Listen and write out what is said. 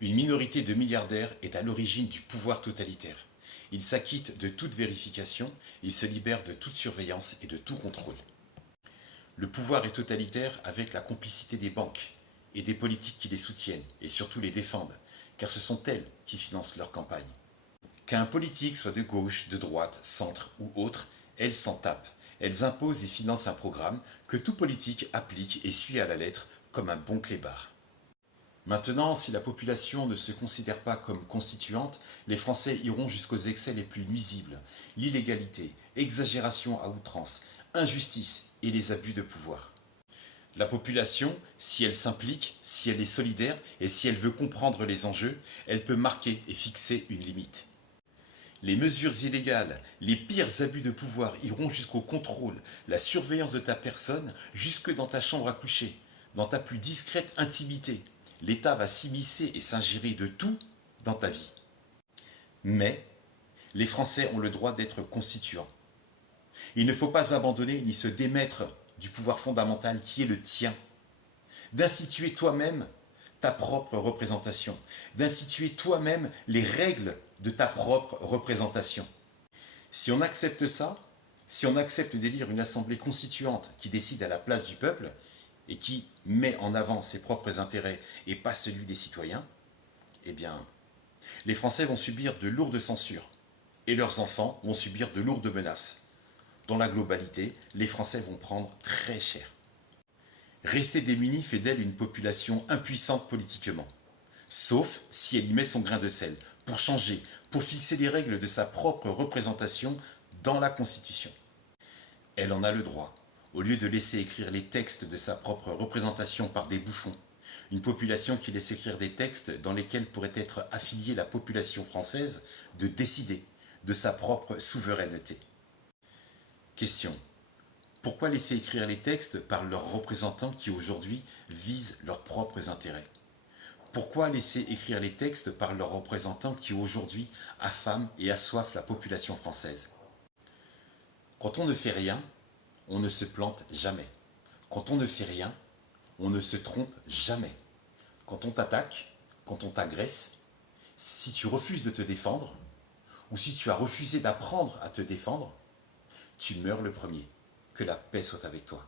Une minorité de milliardaires est à l'origine du pouvoir totalitaire. Ils s'acquittent de toute vérification, ils se libèrent de toute surveillance et de tout contrôle. Le pouvoir est totalitaire avec la complicité des banques et des politiques qui les soutiennent et surtout les défendent, car ce sont elles qui financent leur campagne. Qu'un politique soit de gauche, de droite, centre ou autre, elles s'en tapent. Elles imposent et financent un programme que tout politique applique et suit à la lettre comme un bon clébard. Maintenant, si la population ne se considère pas comme constituante, les Français iront jusqu'aux excès les plus nuisibles, l'illégalité, exagération à outrance, injustice et les abus de pouvoir. La population, si elle s'implique, si elle est solidaire et si elle veut comprendre les enjeux, elle peut marquer et fixer une limite. Les mesures illégales, les pires abus de pouvoir iront jusqu'au contrôle, la surveillance de ta personne, jusque dans ta chambre à coucher, dans ta plus discrète intimité. L'État va s'immiscer et s'ingérer de tout dans ta vie. Mais les Français ont le droit d'être constituants. Il ne faut pas abandonner ni se démettre du pouvoir fondamental qui est le tien, d'instituer toi-même ta propre représentation, d'instituer toi-même les règles de ta propre représentation. Si on accepte ça, si on accepte d'élire une assemblée constituante qui décide à la place du peuple et qui met en avant ses propres intérêts et pas celui des citoyens, eh bien, les Français vont subir de lourdes censures et leurs enfants vont subir de lourdes menaces. Dans la globalité, les Français vont prendre très cher. Rester démunie fait d'elle une population impuissante politiquement, sauf si elle y met son grain de sel, pour changer, pour fixer les règles de sa propre représentation dans la Constitution. Elle en a le droit, au lieu de laisser écrire les textes de sa propre représentation par des bouffons, une population qui laisse écrire des textes dans lesquels pourrait être affiliée la population française de décider de sa propre souveraineté. Question. Pourquoi laisser écrire les textes par leurs représentants qui aujourd'hui visent leurs propres intérêts? Pourquoi laisser écrire les textes par leurs représentants qui aujourd'hui affament et assoiffent la population française? Quand on ne fait rien, on ne se plante jamais. Quand on ne fait rien, on ne se trompe jamais. Quand on t'attaque, quand on t'agresse, si tu refuses de te défendre, ou si tu as refusé d'apprendre à te défendre, tu meurs le premier. Que la paix soit avec toi.